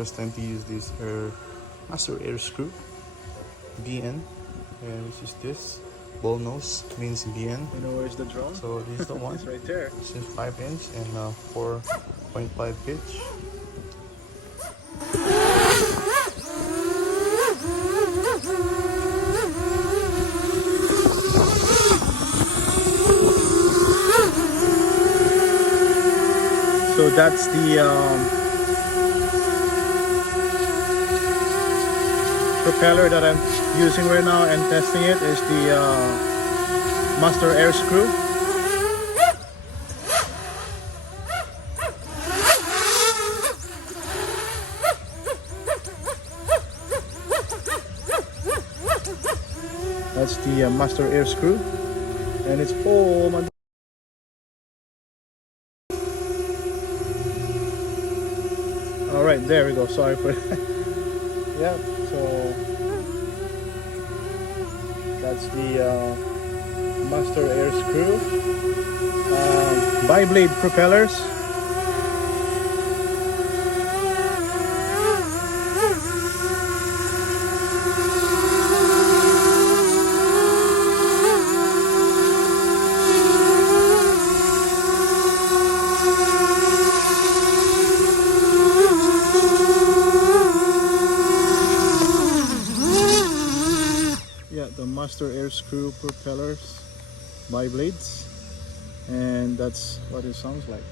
First time to use this MasterAirscrew BN, and which is this ball nose means BN. You know where's the drum? So this is the one. It's right there. This is 5" and 4.5 pitch. So that's the propeller that I'm using right now and testing it is the MasterAirscrew. That's the MasterAirscrew, and it's oh my. All right, there we go. Sorry for yeah. So that's the MasterAirscrew bi-blade propellers. Yeah, the MasterAirscrew propellers, bi-blades, and that's what it sounds like.